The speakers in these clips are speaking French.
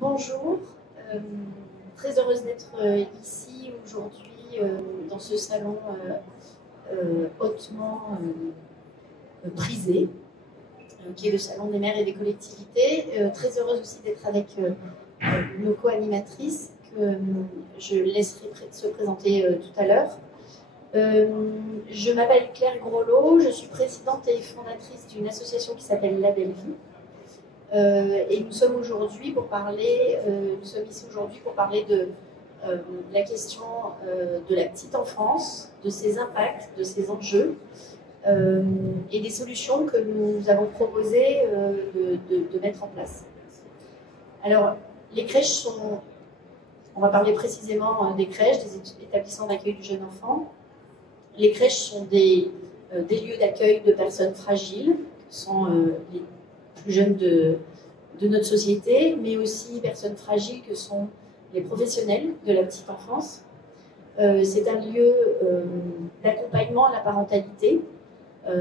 Bonjour, très heureuse d'être ici aujourd'hui dans ce salon hautement prisé, qui est le salon des maires et des collectivités. Très heureuse aussi d'être avec nos co-animatrices que je laisserai se présenter tout à l'heure. Je m'appelle Claire Grolot, je suis présidente et fondatrice d'une association qui s'appelle La Belle Vie. Et nous sommes ici aujourd'hui pour parler de la question de la petite enfance, de ses impacts, de ses enjeux et des solutions que nous avons proposé de mettre en place. Alors, les crèches sont, on va parler précisément des crèches, des établissements d'accueil du jeune enfant. Les crèches sont des lieux d'accueil de personnes fragiles, qui sont les plus jeunes de notre société, mais aussi personnes fragiles que sont les professionnels de la petite enfance. C'est un lieu d'accompagnement à la parentalité,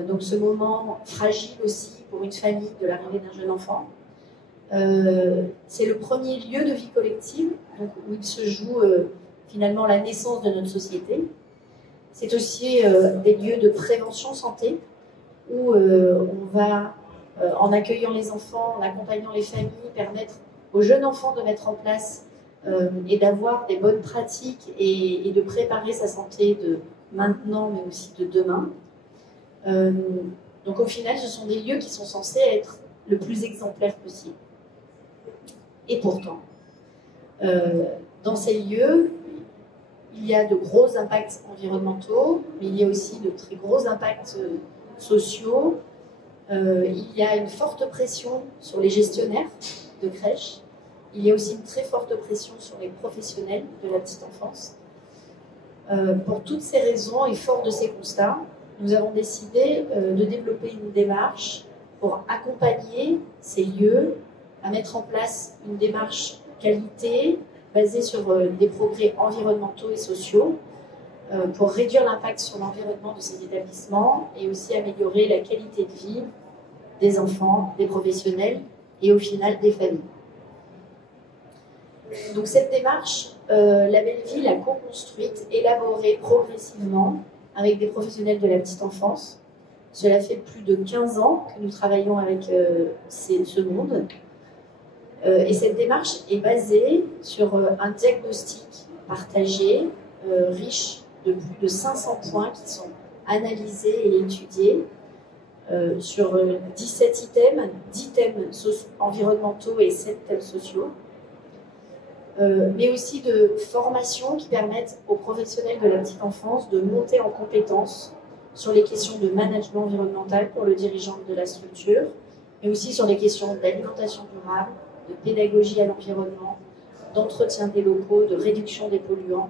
donc ce moment fragile aussi pour une famille de l'arrivée d'un jeune enfant. C'est le premier lieu de vie collective, donc où il se joue finalement la naissance de notre société. C'est aussi des lieux de prévention santé, où on va, en accueillant les enfants, en accompagnant les familles, permettre aux jeunes enfants de mettre en place et d'avoir des bonnes pratiques et de préparer sa santé de maintenant, mais aussi de demain. Donc au final, ce sont des lieux qui sont censés être le plus exemplaires possible. Et pourtant, dans ces lieux, il y a de gros impacts environnementaux, mais il y a aussi de très gros impacts sociaux. Il y a une forte pression sur les gestionnaires de crèches. Il y a aussi une très forte pression sur les professionnels de la petite enfance. Pour toutes ces raisons et fort de ces constats, nous avons décidé de développer une démarche pour accompagner ces lieux à mettre en place une démarche qualité basée sur des progrès environnementaux et sociaux pour réduire l'impact sur l'environnement de ces établissements et aussi améliorer la qualité de vie des enfants, des professionnels et au final des familles. Donc cette démarche, La Belle Vie l'a co-construite, élaborée progressivement avec des professionnels de la petite enfance. Cela fait plus de 15 ans que nous travaillons avec ce monde. Et cette démarche est basée sur un diagnostic partagé, riche de plus de 500 points qui sont analysés et étudiés sur 17 items, 10 thèmes environnementaux et 7 thèmes sociaux, mais aussi de formations qui permettent aux professionnels de la petite enfance de monter en compétences sur les questions de management environnemental pour le dirigeant de la structure, mais aussi sur les questions d'alimentation durable, de pédagogie à l'environnement, d'entretien des locaux, de réduction des polluants,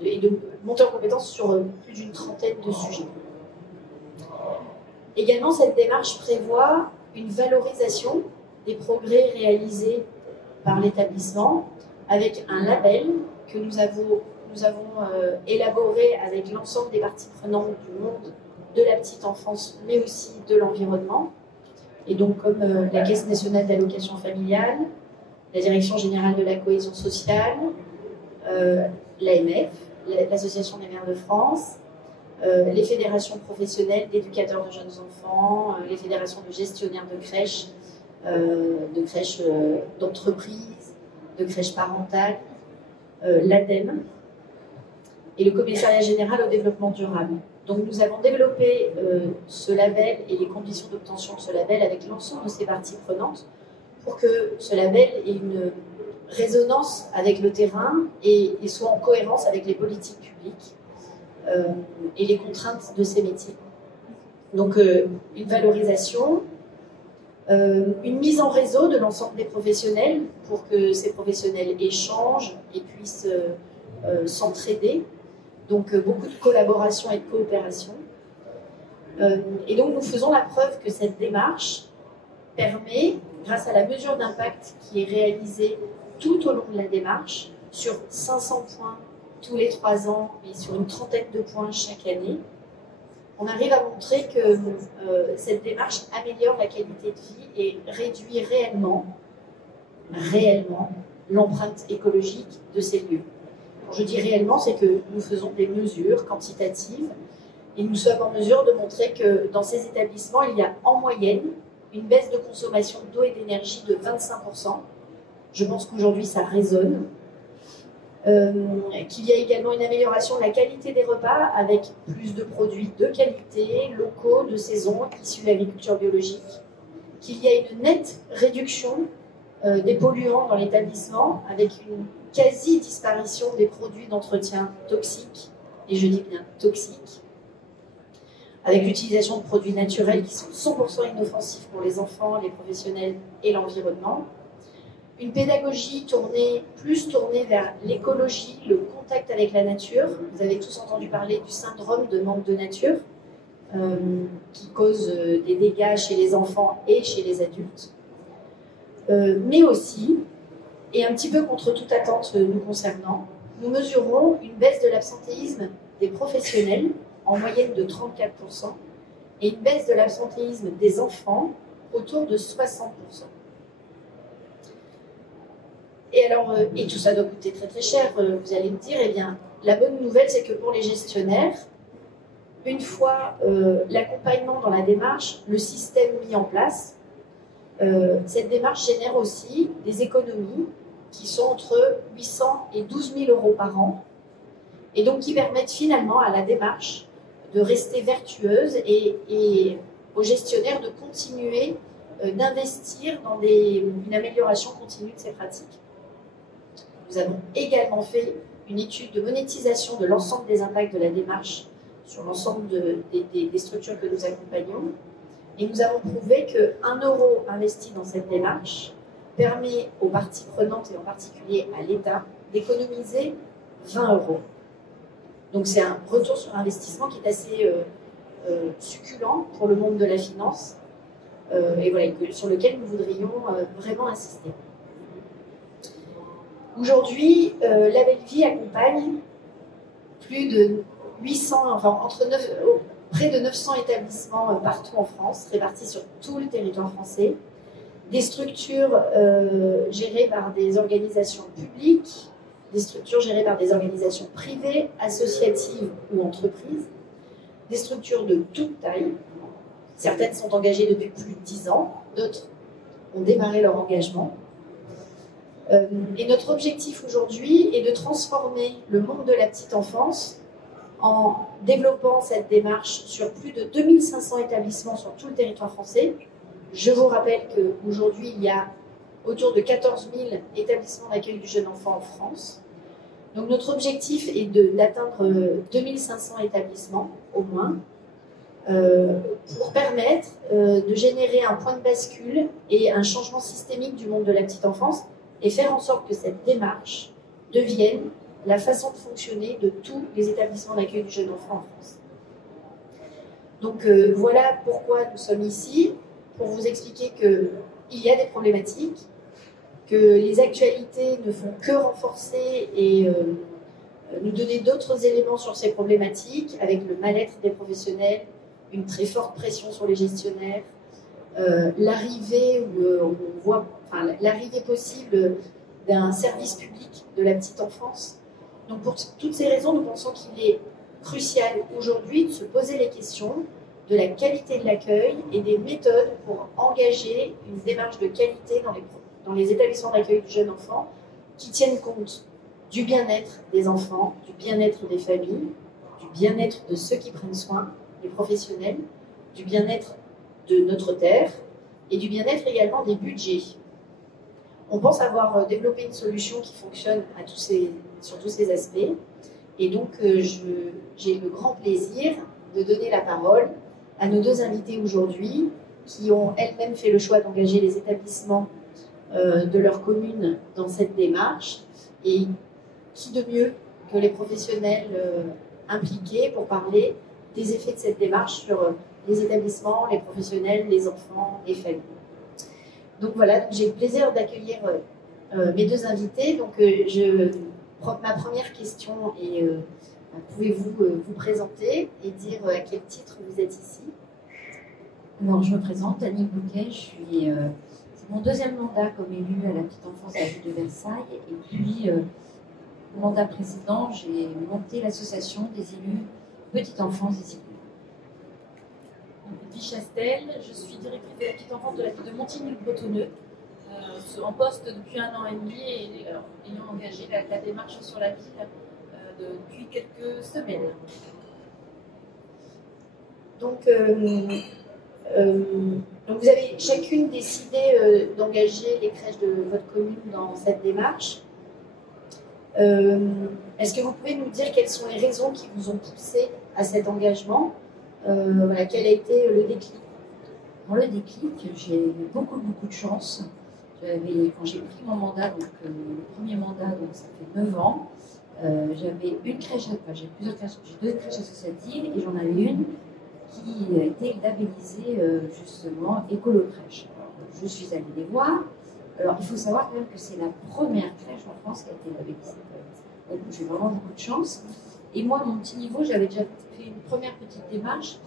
et de monter en compétence sur plus d'une trentaine de sujets. Également, cette démarche prévoit une valorisation des progrès réalisés par l'établissement avec un label que nous avons élaboré avec l'ensemble des parties prenantes du monde de la petite enfance, mais aussi de l'environnement. Et donc, comme la Caisse nationale d'allocation familiale, la Direction générale de la cohésion sociale, l'AMF, l'Association des maires de France, les fédérations professionnelles d'éducateurs de jeunes enfants, les fédérations de gestionnaires de crèches d'entreprises, de crèches parentales, l'ADEME et le Commissariat général au développement durable. Donc nous avons développé ce label et les conditions d'obtention de ce label avec l'ensemble de ces parties prenantes pour que ce label ait une résonance avec le terrain et soit en cohérence avec les politiques publiques et les contraintes de ces métiers. Donc une valorisation, une mise en réseau de l'ensemble des professionnels pour que ces professionnels échangent et puissent s'entraider. Donc beaucoup de collaboration et de coopération. Et donc nous faisons la preuve que cette démarche permet, grâce à la mesure d'impact qui est réalisée tout au long de la démarche, sur 500 points tous les 3 ans et sur une trentaine de points chaque année, on arrive à montrer que cette démarche améliore la qualité de vie et réduit réellement réellement l'empreinte écologique de ces lieux. Quand je dis réellement, c'est que nous faisons des mesures quantitatives et nous sommes en mesure de montrer que dans ces établissements, il y a en moyenne une baisse de consommation d'eau et d'énergie de 25%. Je pense qu'aujourd'hui, ça résonne. Qu'il y a également une amélioration de la qualité des repas avec plus de produits de qualité, locaux, de saison, issus de l'agriculture biologique. Qu'il y a une nette réduction des polluants dans l'établissement avec une quasi-disparition des produits d'entretien toxiques, et je dis bien toxiques, avec l'utilisation de produits naturels qui sont 100% inoffensifs pour les enfants, les professionnels et l'environnement. Une pédagogie plus tournée vers l'écologie, le contact avec la nature. Vous avez tous entendu parler du syndrome de manque de nature, qui cause des dégâts chez les enfants et chez les adultes. Mais aussi, et un petit peu contre toute attente nous concernant, nous mesurons une baisse de l'absentéisme des professionnels, en moyenne de 34%, et une baisse de l'absentéisme des enfants, autour de 60%. Et alors, et tout ça doit coûter très très cher, vous allez me dire, eh bien, la bonne nouvelle, c'est que pour les gestionnaires, une fois l'accompagnement dans la démarche, le système mis en place, cette démarche génère aussi des économies qui sont entre 800 et 12 000 euros par an, et donc qui permettent finalement à la démarche de rester vertueuse et aux gestionnaires de continuer d'investir dans une amélioration continue de ces pratiques. Nous avons également fait une étude de monétisation de l'ensemble des impacts de la démarche sur l'ensemble des structures que nous accompagnons. Et nous avons prouvé que 1 euro investi dans cette démarche permet aux parties prenantes, et en particulier à l'État, d'économiser 20 euros. Donc c'est un retour sur investissement qui est assez succulent pour le monde de la finance, et voilà, sur lequel nous voudrions vraiment insister. Aujourd'hui, La Belle Vie accompagne plus de 800, enfin près de 900 établissements partout en France, répartis sur tout le territoire français, des structures gérées par des organisations publiques, des structures gérées par des organisations privées, associatives ou entreprises, des structures de toute taille. Certaines sont engagées depuis plus de 10 ans, d'autres ont démarré leur engagement. Et notre objectif aujourd'hui est de transformer le monde de la petite enfance en développant cette démarche sur plus de 2500 établissements sur tout le territoire français. Je vous rappelle qu'aujourd'hui, il y a autour de 14 000 établissements d'accueil du jeune enfant en France. Donc notre objectif est d'atteindre 2500 établissements au moins, pour permettre de générer un point de bascule et un changement systémique du monde de la petite enfance et faire en sorte que cette démarche devienne la façon de fonctionner de tous les établissements d'accueil du jeune enfant en France. Donc voilà pourquoi nous sommes ici, pour vous expliquer qu'il y a des problématiques, que les actualités ne font que renforcer et nous donner d'autres éléments sur ces problématiques, avec le mal-être des professionnels, une très forte pression sur les gestionnaires, l'arrivée possible d'un service public de la petite enfance. Donc pour toutes ces raisons, nous pensons qu'il est crucial aujourd'hui de se poser les questions de la qualité de l'accueil et des méthodes pour engager une démarche de qualité dans les établissements d'accueil du jeune enfant qui tiennent compte du bien-être des enfants, du bien-être des familles, du bien-être de ceux qui prennent soin, les professionnels, du bien-être de notre terre et du bien-être également des budgets. On pense avoir développé une solution qui fonctionne sur tous ces aspects. Et donc, j'ai le grand plaisir de donner la parole à nos deux invités aujourd'hui, qui ont elles-mêmes fait le choix d'engager les établissements de leur commune dans cette démarche. Et qui de mieux que les professionnels impliqués pour parler des effets de cette démarche sur les établissements, les professionnels, les enfants, les familles. Donc voilà, j'ai le plaisir d'accueillir mes deux invités. Donc ma première question est, pouvez-vous vous présenter et dire à quel titre vous êtes ici? Alors je me présente, Annie Bouquet, c'est mon deuxième mandat comme élue à la petite enfance à la ville de Versailles. Et puis, le mandat précédent, j'ai monté l'association des élus petite enfance des îles. Edith Chastel, je suis directrice de la petite enfance de la ville de Montigny-le-Bretonneux, en poste depuis 1 an et demi et ayant engagé la démarche sur la ville depuis quelques semaines. Donc, vous avez chacune décidé d'engager les crèches de votre commune dans cette démarche. Est-ce que vous pouvez nous dire quelles sont les raisons qui vous ont poussé à cet engagement? Voilà, quel a été le déclic? Dans le déclic, j'ai eu beaucoup de chance. Quand j'ai pris mon mandat, donc le premier mandat, donc ça fait 9 ans, j'avais une crèche, j'ai plusieurs crèches, j'ai 2 crèches associatives et j'en avais une qui a été labellisée justement écolo-crèche. Je suis allée les voir. Alors il faut savoir quand même que c'est la première crèche en France qui a été labellisée. Donc j'ai vraiment beaucoup de chance. Et moi, à mon petit niveau, j'avais déjà fait une première petite démarche.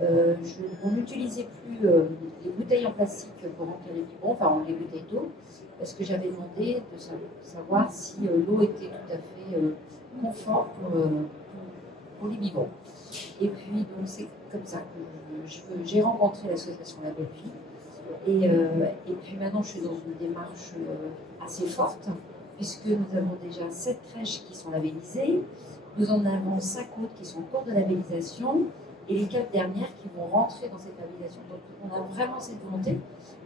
On n'utilisait plus les bouteilles en plastique pour remplir les biberons, enfin les bouteilles d'eau, parce que j'avais demandé de savoir si l'eau était tout à fait confort pour les biberons. Et puis, donc, c'est comme ça que j'ai rencontré l'association La Belle Vie. Et puis maintenant, je suis dans une démarche assez forte, puisque nous avons déjà 7 crèches qui sont labellisées, nous en avons 5 autres qui sont en cours de labellisation, et les 4 dernières qui vont rentrer dans cette labellisation. Donc on a vraiment cette volonté.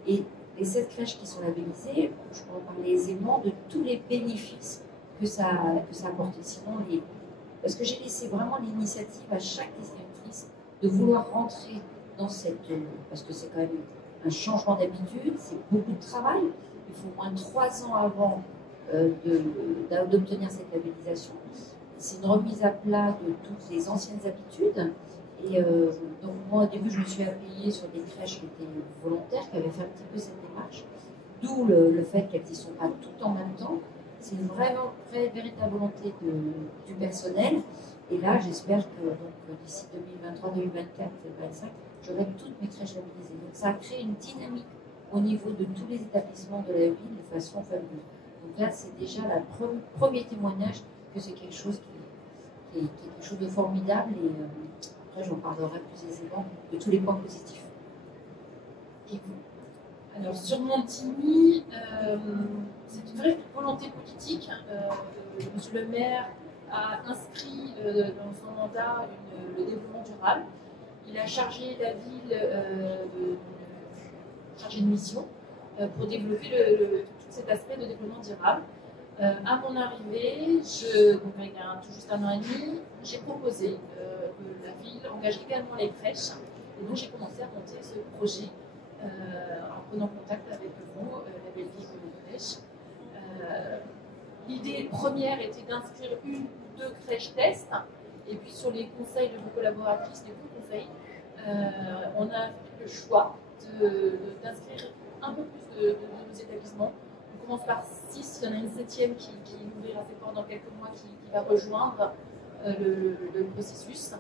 Et les 7 crèches qui sont labellisées, je peux en parler aisément de tous les bénéfices que ça a apporté. Sinon, parce que j'ai laissé vraiment l'initiative à chaque distributrice de vouloir rentrer dans cette... Parce que c'est quand même un changement d'habitude, c'est beaucoup de travail. Il faut au moins 3 ans avant d'obtenir cette labellisation. C'est une remise à plat de toutes les anciennes habitudes. Et donc moi au début je me suis appuyée sur des crèches qui étaient volontaires, qui avaient fait un petit peu cette démarche, d'où le fait qu'elles n'y sont pas toutes en même temps. C'est une véritable volonté du personnel. Et là j'espère que d'ici 2023, 2024 et 2025, j'aurai toutes mes crèches labellisées. Donc ça a créé une dynamique au niveau de tous les établissements de la ville de façon fabuleuse. Donc là c'est déjà le premier témoignage que c'est quelque chose qui est quelque chose de formidable. Et après, j'en parlerai plus aisément de tous les points positifs. Et vous? Alors, sur Montigny, c'est une vraie volonté politique. Monsieur le maire a inscrit dans son mandat le développement durable. Il a chargé la ville chargé de mission pour développer tout cet aspect de développement durable. À mon arrivée, donc il y a tout juste 1 an et demi, j'ai proposé que la ville engage également les crèches. Et donc j'ai commencé à monter ce projet en prenant contact avec vous, la Belle Vie de crèche. L'idée première était d'inscrire 1 ou 2 crèches tests. Et puis sur les conseils de vos collaboratrices, les conseils, on a fait le choix d'inscrire un peu plus de nos établissements. On commence par 6, il y en a une 7e qui ouvrira ses portes dans quelques mois, qui va rejoindre le processus.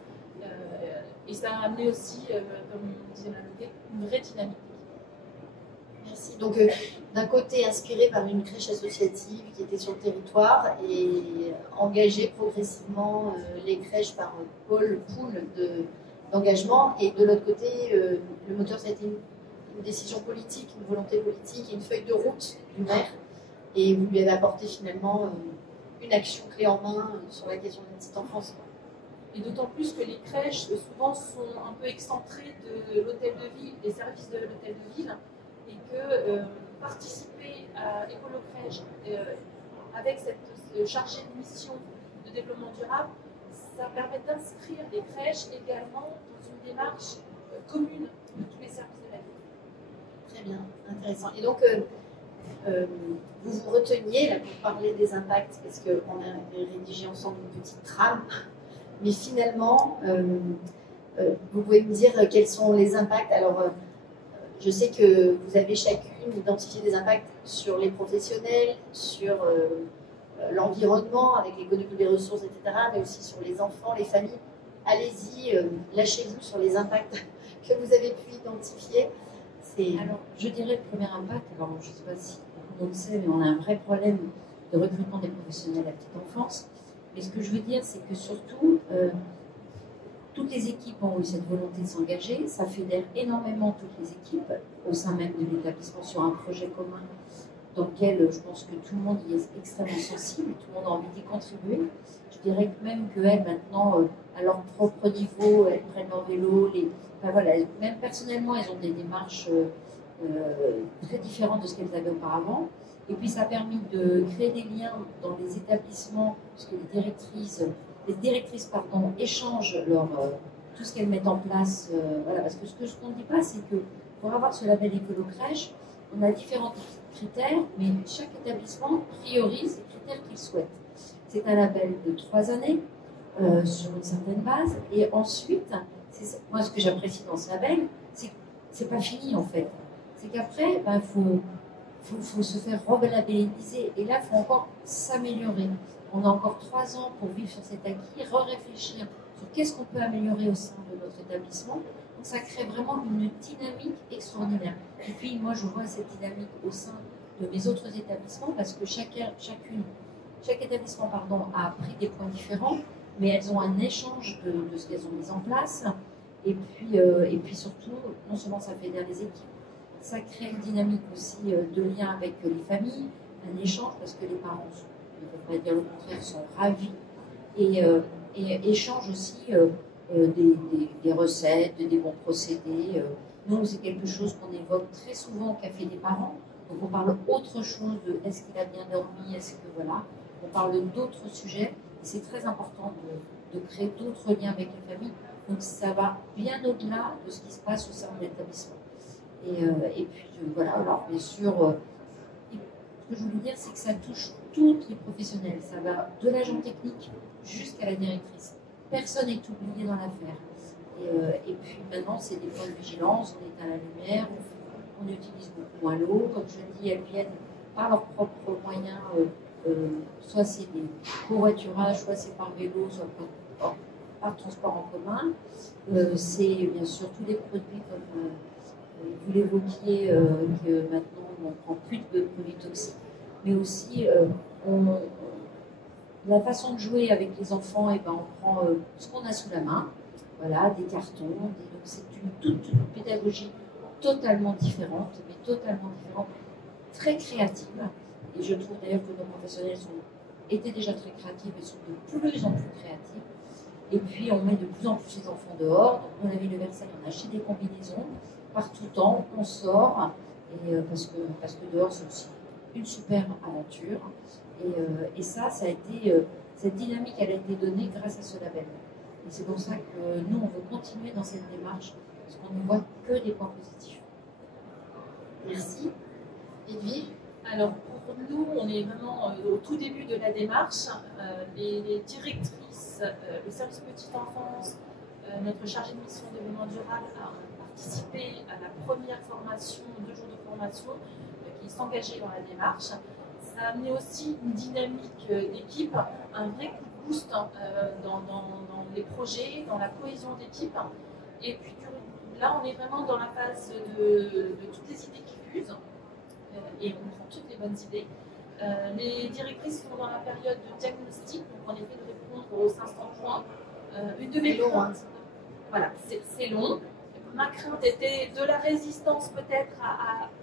Et ça a amené aussi, comme disait l'invité, une vraie dynamique. Merci. Donc, d'un côté, inspiré par une crèche associative qui était sur le territoire et engager progressivement les crèches par pool d'engagement. Et de l'autre côté, le moteur, ça a été une décision politique, une volonté politique, une feuille de route du maire. Et vous lui avez apporté finalement une action clé en main sur la question de la petite enfance. Et d'autant plus que les crèches, souvent, sont un peu excentrées de l'hôtel de ville, des services de l'hôtel de ville, et que participer à Écolo-Crèche avec cette chargée de mission de développement durable, ça permet d'inscrire les crèches également dans une démarche commune de tous les services de la ville. Très bien, intéressant. Et donc, vous vous reteniez là, pour parler des impacts, parce qu'on a rédigé ensemble une petite trame, mais finalement, vous pouvez me dire quels sont les impacts. Alors, je sais que vous avez chacune identifié des impacts sur les professionnels, sur l'environnement, avec l'économie des ressources, etc., mais aussi sur les enfants, les familles. Allez-y, lâchez-vous sur les impacts que vous avez pu identifier. Alors, je dirais le premier impact, alors je ne sais pas si beaucoup de monde sait, mais on a un vrai problème de recrutement des professionnels à petite enfance. Mais ce que je veux dire, c'est que surtout, toutes les équipes ont eu cette volonté de s'engager. Ça fédère énormément toutes les équipes au sein même de l'établissement sur un projet commun dans lequel je pense que tout le monde y est extrêmement sensible, tout le monde a envie d'y contribuer. Je dirais que même qu'elles, maintenant, à leur propre niveau, elles prennent leur vélo. Enfin, voilà, même personnellement, elles ont des démarches très différentes de ce qu'elles avaient auparavant. Et puis, ça a permis de créer des liens dans les établissements, puisque les directrices échangent tout ce qu'elles mettent en place. Voilà, parce que ce qu'on ne dit pas, c'est que pour avoir ce label écolo-crèche, on a différents critères, mais chaque établissement priorise les critères qu'il souhaite. C'est un label de 3 années sur une certaine base, et ensuite, moi ce que j'apprécie dans ce label, c'est que c'est pas fini en fait. C'est qu'après, faut se faire relabelliser, et là, il faut encore s'améliorer. On a encore 3 ans pour vivre sur cet acquis, réfléchir sur qu'est-ce qu'on peut améliorer au sein de notre établissement. Donc ça crée vraiment une dynamique extraordinaire. Et puis moi je vois cette dynamique au sein de mes autres établissements parce que chaque établissement a appris des points différents, mais elles ont un échange de ce qu'elles ont mis en place. Et puis surtout, non seulement ça fédère les équipes, ça crée une dynamique aussi de lien avec les familles, un échange parce que les parents, ne peuvent pas dire le contraire, sont ravis et échangent aussi des recettes, des bons procédés. Nous, c'est quelque chose qu'on évoque très souvent au café des parents. Donc, on parle autre chose de est-ce qu'il a bien dormi, est-ce que voilà. On parle d'autres sujets. Et c'est très important de créer d'autres liens avec les familles. Donc, ça va bien au-delà de ce qui se passe au sein de l'établissement. Et puis, voilà. Alors, bien sûr, ce que je voulais dire, c'est que ça touche toutes les professionnels. Ça va de l'agent technique jusqu'à la directrice. Personne n'est oublié dans l'affaire. Et puis maintenant, c'est des points de vigilance, on est à la lumière, on utilise beaucoup moins l'eau. Comme je le dis, elles viennent par leurs propres moyens, soit c'est des covoiturages, soit c'est par vélo, soit par transport en commun. C'est bien sûr tous les produits, comme vous l'évoquiez, que maintenant on ne prend plus de produits toxiques, mais aussi la façon de jouer avec les enfants, on prend ce qu'on a sous la main, voilà, des cartons, donc c'est une toute pédagogie totalement différente, très créative. Et je trouve d'ailleurs que nos professionnels étaient déjà très créatifs et sont de plus en plus créatifs. Et puis on met de plus en plus les enfants dehors. Donc on avait le Versailles, on a acheté des combinaisons partout temps, on sort, et, parce que dehors c'est aussi une super aventure. Et ça a été, cette dynamique, elle a été donnée grâce à ce label. Et c'est pour ça que nous, on veut continuer dans cette démarche, parce qu'on ne voit que des points positifs. Merci. Edwige? Alors, pour nous, on est vraiment au tout début de la démarche. Les directrices, le service petite enfance, notre chargée de mission développement durable a participé à la première formation, 2 jours de formation, qui s'engageait dans la démarche. Ça a amené aussi une dynamique d'équipe, un vrai coup de boost dans les projets, dans la cohésion d'équipe. Et puis là, on est vraiment dans la phase de toutes les idées qui fusent et on prend toutes les bonnes idées. Les directrices sont dans la période de diagnostic, donc en effet de répondre aux 500 points. Une de mes craintes, voilà, c'est long. Ma crainte était de la résistance peut-être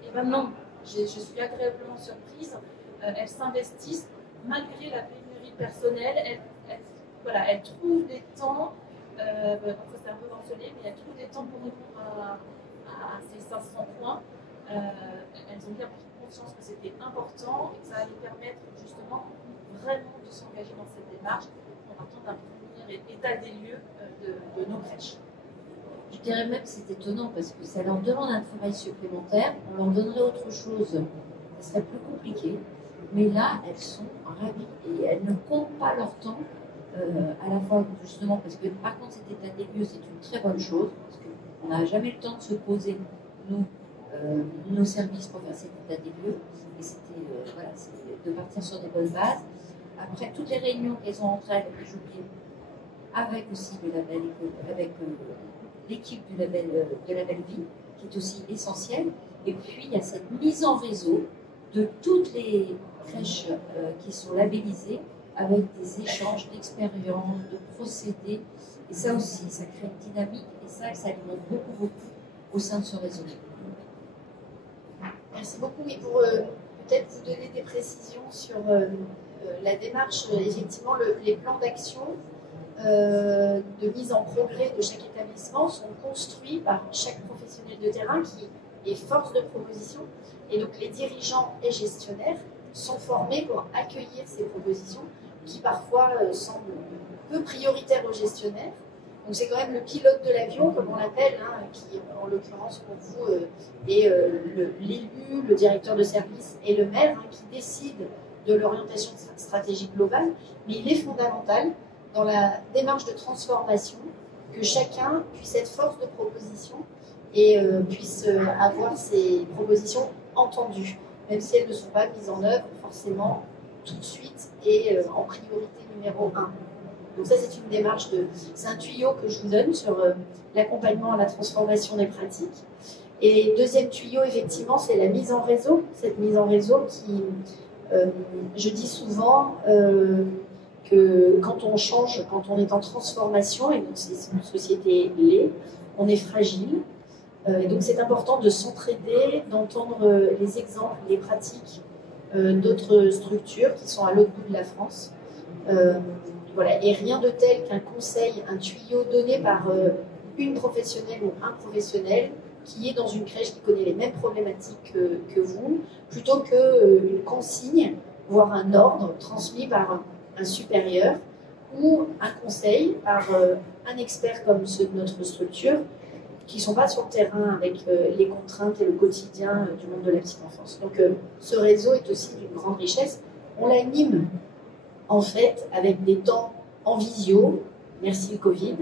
et ben non, je suis agréablement surprise. Elles s'investissent malgré la pénurie personnelle. Elles trouvent des temps, parfois c'est un peu morcelé, mais elles trouvent des temps pour répondre à ces 500 points. Elles ont bien pris conscience que c'était important et que ça allait permettre justement vraiment de s'engager dans cette démarche en partant d'un premier état des lieux de nos crèches. Je dirais même que c'est étonnant parce que ça leur demande un travail supplémentaire. On leur donnerait autre chose, ça serait plus compliqué. Mais là, elles sont ravies et elles ne comptent pas leur temps, à la fois justement parce que par contre cet état des lieux c'est une très bonne chose parce qu'on n'a jamais le temps de se poser, nous, nos services pour faire cet état des lieux. Et c'était de partir sur des bonnes bases. Après toutes les réunions qu'elles ont entre elles, j'ai oublié, avec aussi le label, avec l'équipe du label, de Label Vie, qui est aussi essentielle. Et puis, il y a cette mise en réseau de toutes les crèches qui sont labellisées avec des échanges d'expériences, de procédés. Et ça aussi, ça crée une dynamique et ça alimente beaucoup au sein de ce réseau. Merci beaucoup. Et pour peut-être vous donner des précisions sur la démarche, effectivement, les plans d'action de mise en progrès de chaque établissement sont construits par chaque professionnel de terrain qui est force de proposition. Et donc les dirigeants et gestionnaires sont formés pour accueillir ces propositions qui parfois semblent peu prioritaires aux gestionnaires. Donc c'est quand même le pilote de l'avion, comme on l'appelle, hein, qui en l'occurrence pour vous est l'élu, le directeur de service et le maire, hein, qui décide de l'orientation stratégique globale. Mais il est fondamental dans la démarche de transformation que chacun puisse être force de proposition et puisse avoir ses propositions entendues, même si elles ne sont pas mises en œuvre forcément tout de suite et en priorité numéro 1. Donc ça, c'est une démarche c'est un tuyau que je vous donne sur l'accompagnement à la transformation des pratiques. Et deuxième tuyau, effectivement, c'est la mise en réseau. Cette mise en réseau qui, je dis souvent que quand on change, quand on est en transformation, et donc c'est une société l'est, on est fragile. Et donc c'est important de s'entraider, d'entendre les exemples, les pratiques d'autres structures qui sont à l'autre bout de la France. Voilà. Et rien de tel qu'un conseil, un tuyau donné par une professionnelle ou un professionnel qui est dans une crèche qui connaît les mêmes problématiques que vous, plutôt qu'une consigne, voire un ordre transmis par un supérieur ou un conseil par un expert comme ceux de notre structure qui ne sont pas sur le terrain avec les contraintes et le quotidien du monde de la petite enfance. Donc ce réseau est aussi d'une grande richesse. On l'anime en fait avec des temps en visio, merci le Covid,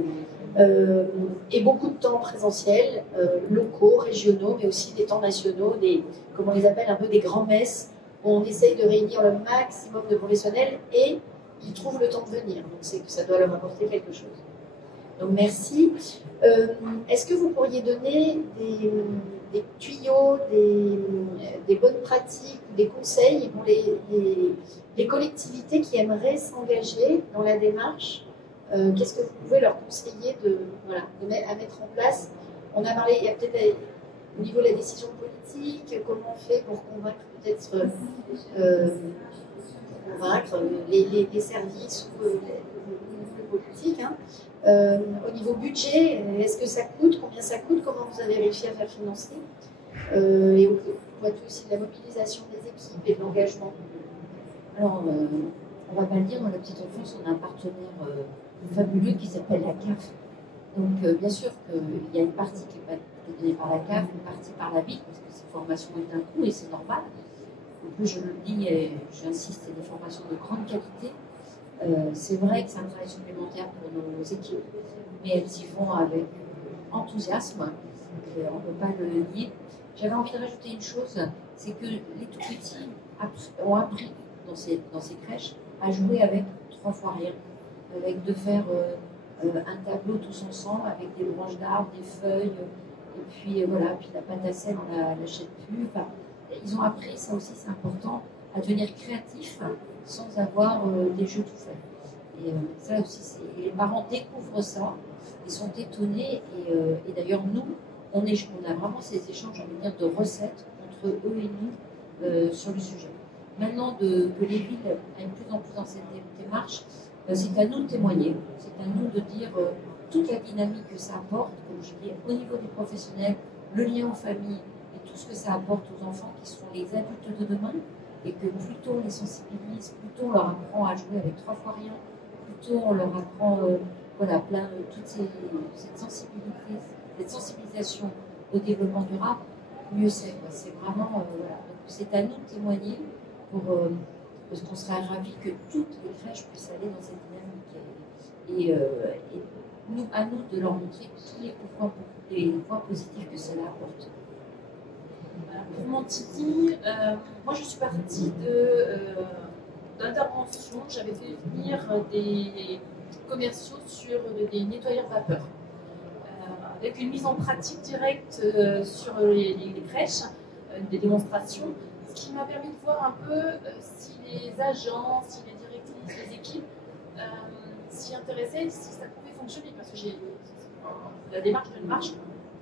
et beaucoup de temps présentiels, locaux, régionaux, mais aussi des temps nationaux, comme on les appelle un peu des grands-messes, où on essaye de réunir le maximum de professionnels et ils trouvent le temps de venir. Donc c'est que ça doit leur apporter quelque chose. Donc merci. Est-ce que vous pourriez donner des tuyaux, des bonnes pratiques, des conseils pour les collectivités qui aimeraient s'engager dans la démarche? Qu'est-ce que vous pouvez leur conseiller à mettre en place? On a parlé, il y a peut-être au niveau de la décision politique, comment on fait pour convaincre peut-être les services ou le politique, hein. Au niveau budget, est-ce que ça coûte? Combien ça coûte? Comment vous avez réussi à faire financer? Et on voit aussi de la mobilisation des équipes et de l'engagement. Alors, on ne va pas le dire, dans la petite enfance, on a un partenaire fabuleux qui s'appelle la CAF. Donc, bien sûr qu'il y a une partie qui est donnée par la CAF, une partie par la ville, parce que ces formations ont un coût et c'est normal. En plus, je le dis et j'insiste, c'est des formations de grande qualité. C'est vrai que c'est un travail supplémentaire pour nos équipes, mais elles y vont avec enthousiasme, on ne peut pas le nier. J'avais envie de rajouter une chose, c'est que les tout petits ont appris dans ces crèches à jouer avec 3 fois rien, avec de faire un tableau tous ensemble avec des branches d'arbres, des feuilles, et puis voilà, puis la pâte à sel on la l'achète plus. Enfin, ils ont appris, ça aussi c'est important, à devenir créatifs sans avoir des jeux tout faits. Et ça aussi, les parents découvrent ça, ils sont étonnés, et d'ailleurs nous, on a vraiment ces échanges, on va dire, de recettes entre eux et nous sur le sujet. Maintenant que les villes aillent plus en plus dans cette démarche, c'est à nous de témoigner, c'est à nous de dire toute la dynamique que ça apporte, comme je dis, au niveau des professionnels, le lien en famille et tout ce que ça apporte aux enfants qui seront les adultes de demain, et que plus tôt on les sensibilise, plus tôt on leur apprend à jouer avec 3 fois rien, plus tôt on leur apprend toute cette sensibilité, cette sensibilisation au développement durable, mieux c'est. C'est vraiment, voilà. C'est à nous de témoigner parce qu'on serait ravis que toutes les crèches puissent aller dans cette dynamique. Et à nous de leur montrer tous les points positifs que cela apporte. Pour mon Titi, moi je suis partie d'intervention. J'avais fait venir des commerciaux sur des nettoyeurs vapeur. avec une mise en pratique directe sur les crèches, des démonstrations, ce qui m'a permis de voir un peu si les agents, si les directrices, les équipes s'y intéressaient, si ça pouvait fonctionner, parce que la démarche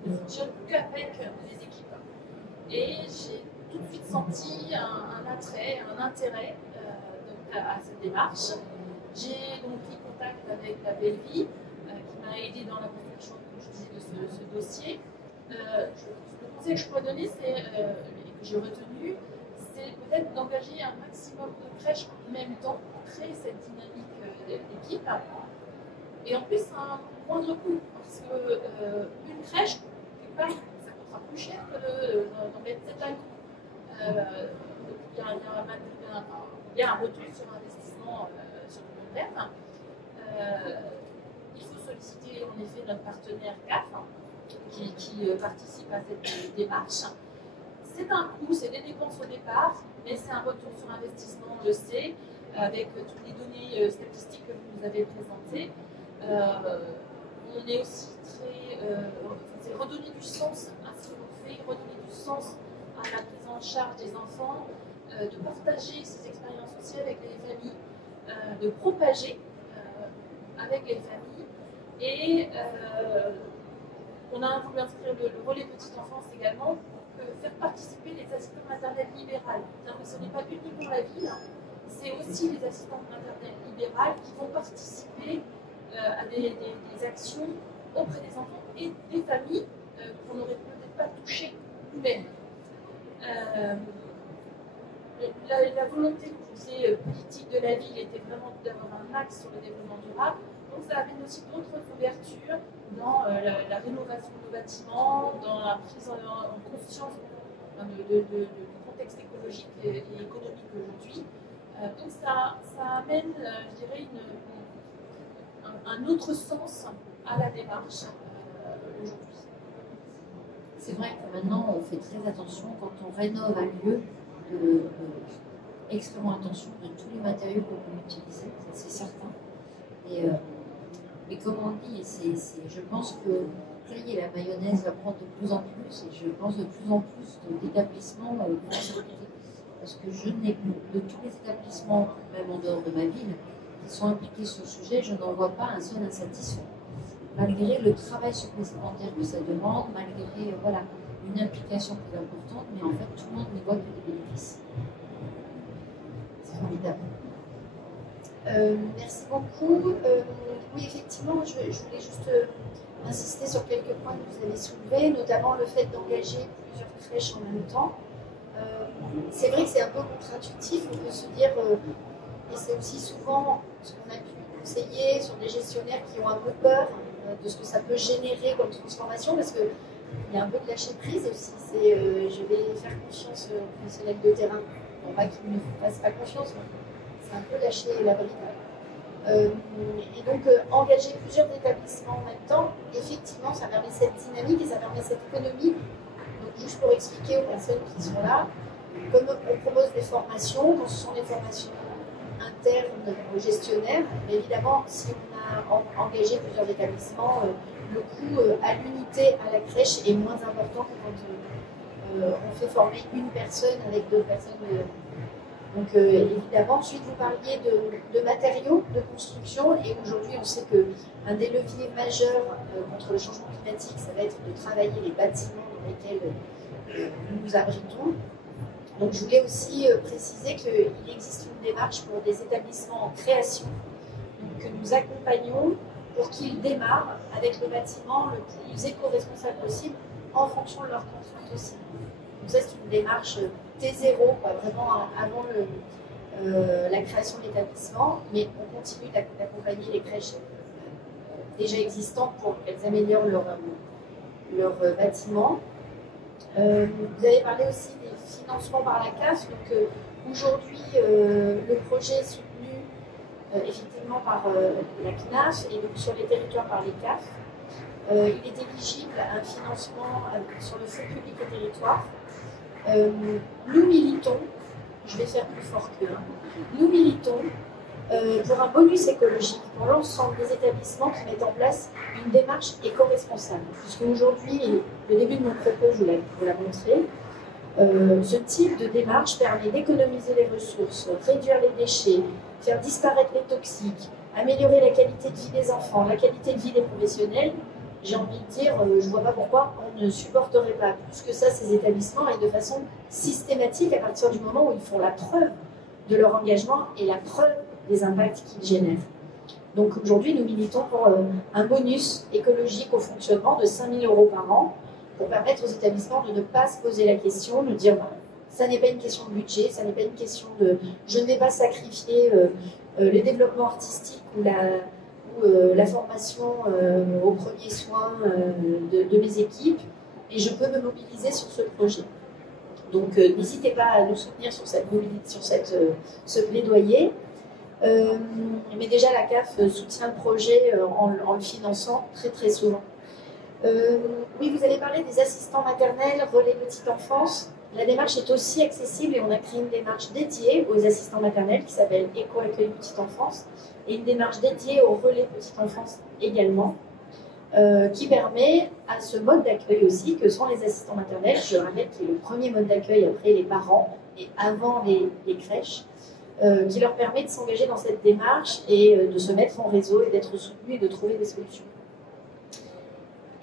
ne fonctionne qu'avec les équipes. Et j'ai tout de suite senti un attrait, un intérêt à cette démarche. J'ai donc pris contact avec la Belle Vie, qui m'a aidé dans la construction, comme je disais, de ce dossier. Le conseil que je pourrais donner, et que j'ai retenu, c'est peut-être d'engager un maximum de crèches en même temps pour créer cette dynamique d'équipe. Et en plus, à un moindre coût, parce qu'une crèche, quelque part, ça coûtera plus cher que d'en mettre 7 d'un coup. Il y a un retour sur investissement sur le long terme. Il faut solliciter en effet notre partenaire CAF qui participe à cette démarche. C'est un coût, c'est des dépenses au départ, mais c'est un retour sur investissement, on le sait, avec toutes les données statistiques que vous nous avez présentées. On est aussi c'est redonner du sens à ce que l'on fait, redonner du sens à la prise en charge des enfants, de partager ces expériences aussi avec les familles, de propager avec les familles. Et on a voulu inscrire le relais petite enfance également pour faire participer les assistantes maternelles libérales. Ce n'est pas uniquement la ville, c'est aussi les assistantes maternelles libérales qui vont participer à des actions auprès des enfants et des familles qu'on n'aurait peut-être pas touchées nous-mêmes. La volonté, comme je disais, politique de la ville était vraiment d'avoir un axe sur le développement durable. Donc ça amène aussi d'autres ouvertures dans la rénovation de nos bâtiments, dans la prise en conscience du contexte écologique et économique aujourd'hui. Donc ça amène, je dirais, un autre sens à la démarche aujourd'hui. C'est vrai que maintenant on fait très attention quand on rénove un lieu, extrêmement attention de tous les matériaux qu'on peut utiliser, c'est certain. Mais comme on dit, je pense que et la mayonnaise va prendre de plus en plus, et je pense de plus en plus d'établissements vont s'impliquer. Parce que je n'ai de tous les établissements, même en dehors de ma ville, qui sont impliqués sur le sujet, je n'en vois pas un seul insatisfait. Malgré le travail supplémentaire que ça demande, malgré une implication plus importante, mais en fait tout le monde ne voit que des bénéfices. C'est formidable. Merci beaucoup. Oui, effectivement, je voulais juste insister sur quelques points que vous avez soulevés, notamment le fait d'engager plusieurs crèches en même temps. C'est vrai que c'est un peu contre-intuitif, on peut se dire, et c'est aussi souvent ce qu'on a pu conseiller sur des gestionnaires qui ont un peu peur de ce que ça peut générer comme transformation, parce qu'il y a un peu de lâcher prise aussi. C'est je vais faire confiance aux professionnels de terrain, non pas qu'ils ne fassent pas confiance, mais c'est un peu lâcher la bride. Et donc, engager plusieurs établissements en même temps, effectivement, ça permet cette dynamique et ça permet cette économie. Donc, juste pour expliquer aux personnes qui sont là, comme on propose des formations, quand ce sont des formations internes aux gestionnaires, mais évidemment, si on a engagé plusieurs établissements, le coût à l'unité à la crèche est moins important que quand on fait former une personne avec deux personnes. Donc évidemment, ensuite vous parliez de matériaux de construction, et aujourd'hui on sait qu'un des leviers majeurs contre le changement climatique, ça va être de travailler les bâtiments dans lesquels nous nous abritons. Donc je voulais aussi préciser qu'il existe une démarche pour des établissements en création, donc, que nous accompagnons pour qu'ils démarrent avec le bâtiment le plus éco-responsable possible en fonction de leurs contraintes aussi. Donc ça c'est une démarche T0, vraiment avant la création de l'établissement, mais on continue d'accompagner les crèches déjà existantes pour qu'elles améliorent leur bâtiment. Vous avez parlé aussi des financements par la CAF. Donc aujourd'hui, le projet est soutenu effectivement par la CNAF et donc sur les territoires par les CAF. Il est éligible à un financement sur le Fonds public et territoire. Nous militons, je vais faire plus fort que nous militons pour un bonus écologique pour l'ensemble des établissements qui mettent en place une démarche éco-responsable. Puisque aujourd'hui, le début de mon propos, je vous l'ai montré, ce type de démarche permet d'économiser les ressources, réduire les déchets, faire disparaître les toxiques, améliorer la qualité de vie des enfants, la qualité de vie des professionnels. J'ai envie de dire, je ne vois pas pourquoi on ne supporterait pas plus que ça ces établissements et de façon systématique à partir du moment où ils font la preuve de leur engagement et la preuve des impacts qu'ils génèrent. Donc aujourd'hui, nous militons pour un bonus écologique au fonctionnement de 5 000 € par an pour permettre aux établissements de ne pas se poser la question, de dire ça n'est pas une question de budget, ça n'est pas une question de je ne vais pas sacrifier le développement artistique ou la formation aux premiers soins de mes équipes et je peux me mobiliser sur ce projet. Donc n'hésitez pas à nous soutenir sur ce plaidoyer. Mais déjà la CAF soutient le projet en le finançant très souvent. Oui, vous avez parlé des assistants maternels, relais petite enfance. La démarche est aussi accessible et on a créé une démarche dédiée aux assistants maternels qui s'appelle Éco-accueil petite enfance et une démarche dédiée aux relais petite enfance également, qui permet à ce mode d'accueil aussi que sont les assistants maternels, je rappelle qui est le premier mode d'accueil après les parents et avant les crèches, qui leur permet de s'engager dans cette démarche et de se mettre en réseau et d'être soutenus et de trouver des solutions.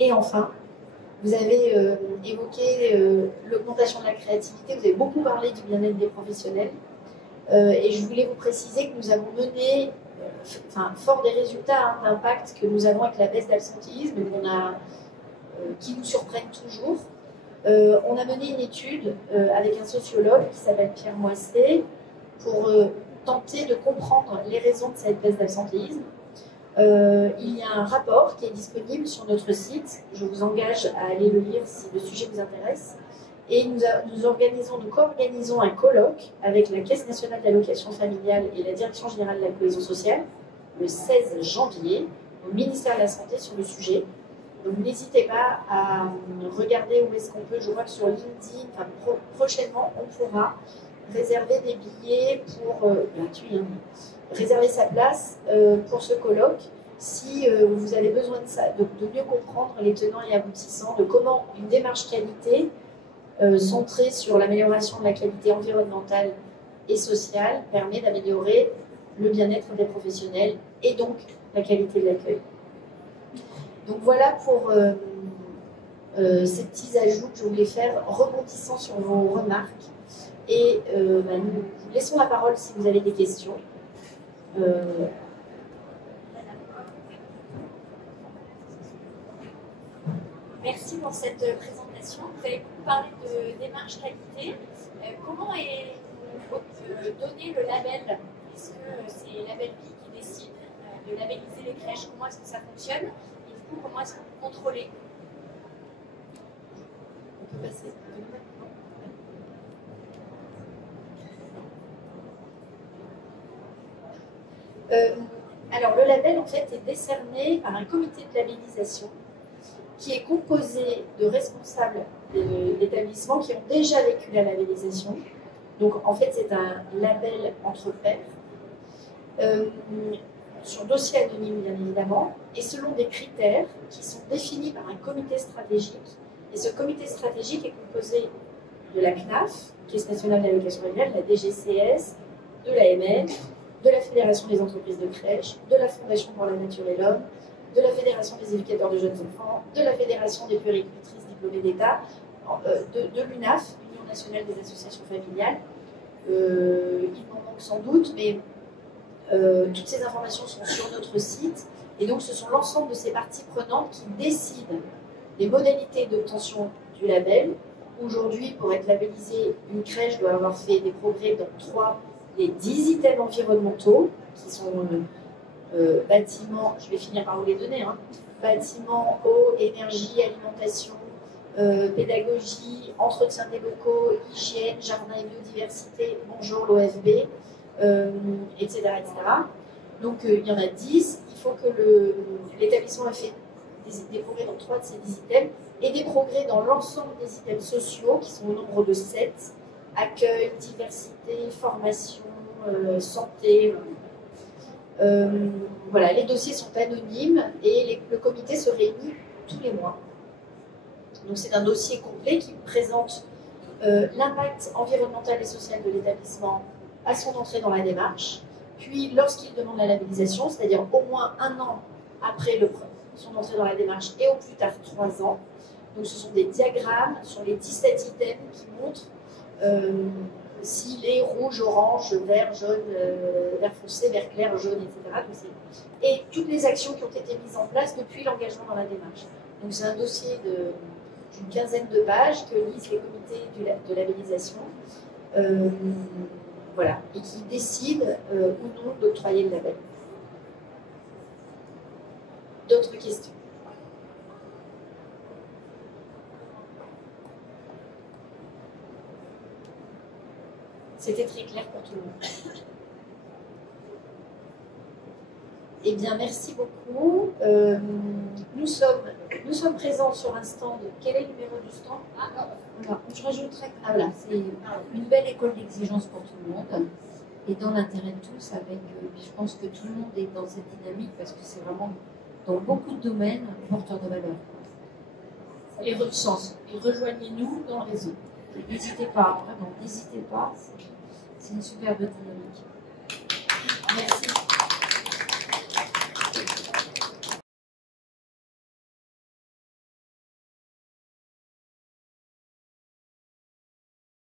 Et enfin, vous avez évoqué l'augmentation de la créativité, vous avez beaucoup parlé du bien-être des professionnels et je voulais vous préciser que nous avons mené, fort des résultats d'impact que nous avons avec la baisse d'absentéisme qui nous surprennent toujours, on a mené une étude avec un sociologue qui s'appelle Pierre Moisset pour tenter de comprendre les raisons de cette baisse d'absentéisme. Il y a un rapport qui est disponible sur notre site. Je vous engage à aller le lire si le sujet vous intéresse. Et nous co-organisons un colloque avec la Caisse nationale d'allocation familiale et la Direction générale de la cohésion sociale le 16 janvier au ministère de la Santé sur le sujet. Donc n'hésitez pas à regarder où est-ce qu'on peut. Je vois que sur LinkedIn, prochainement, on pourra réserver des billets pour réserver sa place pour ce colloque si vous avez besoin de ça, de mieux comprendre les tenants et aboutissants de comment une démarche qualité centrée sur l'amélioration de la qualité environnementale et sociale permet d'améliorer le bien-être des professionnels et donc la qualité de l'accueil. Donc voilà pour ces petits ajouts que je voulais faire rebondissant sur vos remarques. Et nous vous laissons la parole si vous avez des questions. Merci pour cette présentation. Vous avez beaucoup parlé de démarche qualité. Comment est donné le label? Est-ce que c'est Label Vie qui décide de labelliser les crèches? Comment est-ce que ça fonctionne? Et du coup, comment est-ce que vous contrôlez? On peut passer. Alors, le label, en fait, est décerné par un comité de labellisation qui est composé de responsables d'établissements qui ont déjà vécu la labellisation. Donc, en fait, c'est un label entre pairs, sur dossier anonyme, bien évidemment, et selon des critères qui sont définis par un comité stratégique. Et ce comité stratégique est composé de la CNAF, Caisse nationale d'allocation familiale, de la DGCS, de l'AMF, de la Fédération des entreprises de crèche, de la Fondation pour la nature et l'homme, de la Fédération des éducateurs de jeunes enfants, de la Fédération des puéricultrices diplômées d'État, de l'UNAF, Union nationale des associations familiales. Il m'en manque sans doute, mais toutes ces informations sont sur notre site. Et donc, ce sont l'ensemble de ces parties prenantes qui décident des modalités d'obtention du label. Aujourd'hui, pour être labellisé, une crèche doit avoir fait des progrès dans 3 des 10 items environnementaux, qui sont bâtiments, je vais finir par vous les donner, bâtiments, eau, énergie, alimentation, pédagogie, entretien des locaux, hygiène, jardin et biodiversité, bonjour l'OFB, etc., etc. Donc il y en a 10, il faut que l'établissement ait fait des progrès dans 3 de ces 10 items, et des progrès dans l'ensemble des items sociaux, qui sont au nombre de 7, accueil, diversité, formation, santé. Voilà, les dossiers sont anonymes et le comité se réunit tous les mois. Donc c'est un dossier complet qui présente l'impact environnemental et social de l'établissement à son entrée dans la démarche, puis lorsqu'il demande la labellisation, c'est-à-dire au moins 1 an après son entrée dans la démarche et au plus tard 3 ans. Donc ce sont des diagrammes sur les 17 items qui montrent s'il est rouge, orange, vert, jaune, vert foncé, vert clair, jaune, etc. Et toutes les actions qui ont été mises en place depuis l'engagement dans la démarche. Donc c'est un dossier d'une quinzaine de pages que lisent les comités de labellisation, voilà, et qui décident ou non d'octroyer le label. D'autres questions? C'était très clair pour tout le monde. Eh bien, merci beaucoup. Nous sommes présents sur un stand. Quel est le numéro du stand? Alors, je rajouterais que voilà, c'est une belle école d'exigence pour tout le monde et dans l'intérêt de tous, avec, je pense que tout le monde est dans cette dynamique parce que c'est vraiment dans beaucoup de domaines porteur de valeur. Et rejoignez-nous dans le réseau. N'hésitez pas, vraiment, n'hésitez pas, c'est une superbe dynamique. Merci.